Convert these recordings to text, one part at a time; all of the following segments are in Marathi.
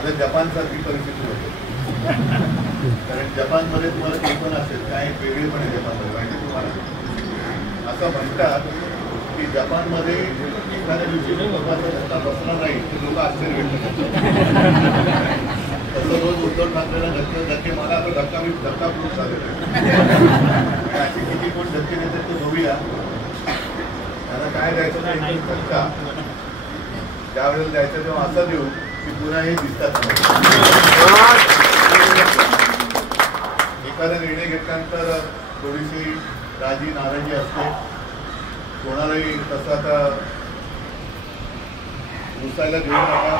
माझं जपानसारखी परिस्थिती होते. कारण जपानमध्ये तुम्हाला ते पण असेल काय वेगळेपण आहे जपानमध्ये माहिती तुम्हाला. असं म्हणतात की जपानमध्ये एखाद्या दिवशी लोकांचा धक्का बसणार नाही ते लोक आश्चर्य घेतात. तसं रोज उद्धव ठाकरेला धक्के मला आता धक्का प्रूफ झालेला आहे. असे किती कोण धक्के देतात ते बघूया. त्यांना काय द्यायचं नाही धक्का त्यावेळेला द्यायचं तेव्हा असं देऊ की पुन्हा हे दिसतात. एखादा निर्णय घेतल्यानंतर थोडीशी नाराजी असते कोणालाही. तसं आता घुसायला देऊ नका.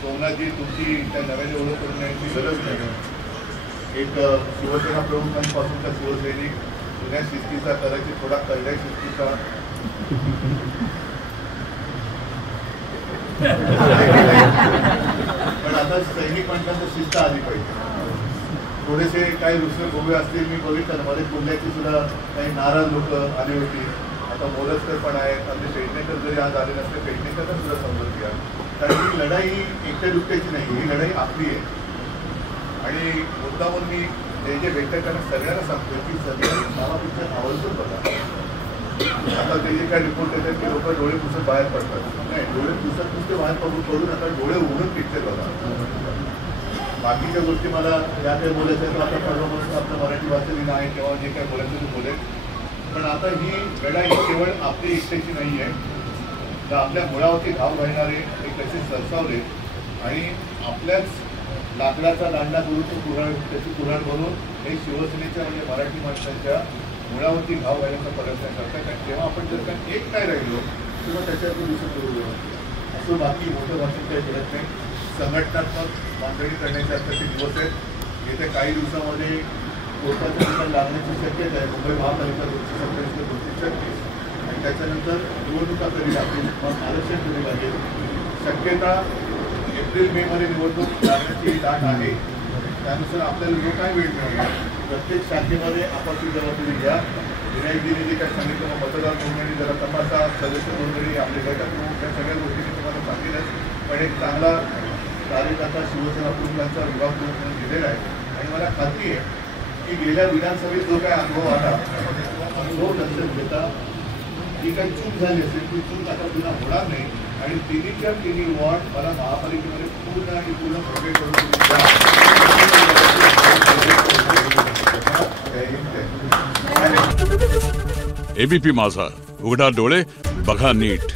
सोमनाथजी तुमची त्या नव्याने ओळख करून देण्याची गरज नाही. एक शिवसेना प्रमुखांपासूनचा शिवसैनिक जुन्या शिस्तीचा कदाचित थोडा कळल्या शिस्तीचा पण आता सैनिक माणसांचं शिस्त आली पाहिजे. थोडेसे काही दुसरे गोवे असतील मी बघितलं मध्ये पुण्याची सुद्धा काही नाराज लोक आली होती. आता मोरजकर पण आहेत. आमचे पेडणेकर जरी आज आले नसते पेडणेकरला सुद्धा समजत घ्या. कारण ही लढाई एकट्या दुकट्याची नाही ही लढाई आपली आहे. आणि मुद्दामून मी जे भेटत त्यांना सगळ्यांना सांगतो की सगळ्यांनी मला पिक्चर आवर्जून बघा. आता ते जे काय रिपोर्ट येतात की लोक डोळे पुसत बाहेर पडतात. नाही डोळे पुसत नुसते बाहेर पडू नका. डोळे उघडून पिक्चर बघा. बाकीच्या गोष्टी मला ज्या काही बोलायचं तर आता परवापासून आपलं मराठी भाषेतील आहे तेव्हा जे काही बोलायचं ते बोलेल. पण आता ही लढाई केवळ आपली एकट्याची नाही आहे. तर आपल्या मुळावरती घाव घालणारे हे कसे सरसावले आणि आपल्याच लाकडाचा दांडा करून त्याची कुऱ्हाड बनवून हे शिवसेनेच्या म्हणजे मराठी माणसांच्या मुळावरती घाव घालण्याचा प्रयत्न करतात. कारण जेव्हा आपण जर का एक नाही राहिलो किंवा त्याच्यातून दिसत करू असं बाकी मोठं भाषण काही करत नाही. संघटनात्मक बांधणी करण्याचे आताचे दिवस आहेत. येत्या काही दिवसामध्ये कोर्टाचं निकाल लागण्याची शक्यता आहे. मुंबई महापालिका 227-230 आणि त्याच्यानंतर निवडणुका कधी लागतील मग आरक्षण कधी लागेल. शक्यता एप्रिल-मे मध्ये निवडणूक लागण्याची दाट आहे. त्यानुसार आपल्याला जो काय वेळ मिळणार प्रत्येक शाखेमध्ये आपापली जबाबदारी घ्या. विनायकजीने जे काय सांगितलं मग मतदार नोंदणी जरा तपासा सदस्य नोंदणी आपले गटात त्या सगळ्या गोष्टी मी तुम्हाला सांगितलं. पण एक चांगला कार्यकर्ता शिवसेना प्रमुखांचा विभाग म्हणून दिलेला आहे. आणि मला खात्री आहे की गेल्या विधानसभेत जो काय अनुभव आला अनुभव लक्षात घेता जी काही चूक झाली असेल ती चूक आता पुन्हा होणार नाही. आणि तिन्हीच्या तिन्ही वॉर्ड मला महापालिकेमध्ये पूर्ण आणि पूर्ण प्रवेश करून एबीपी माझा, उघडा डोळे बघा नीट.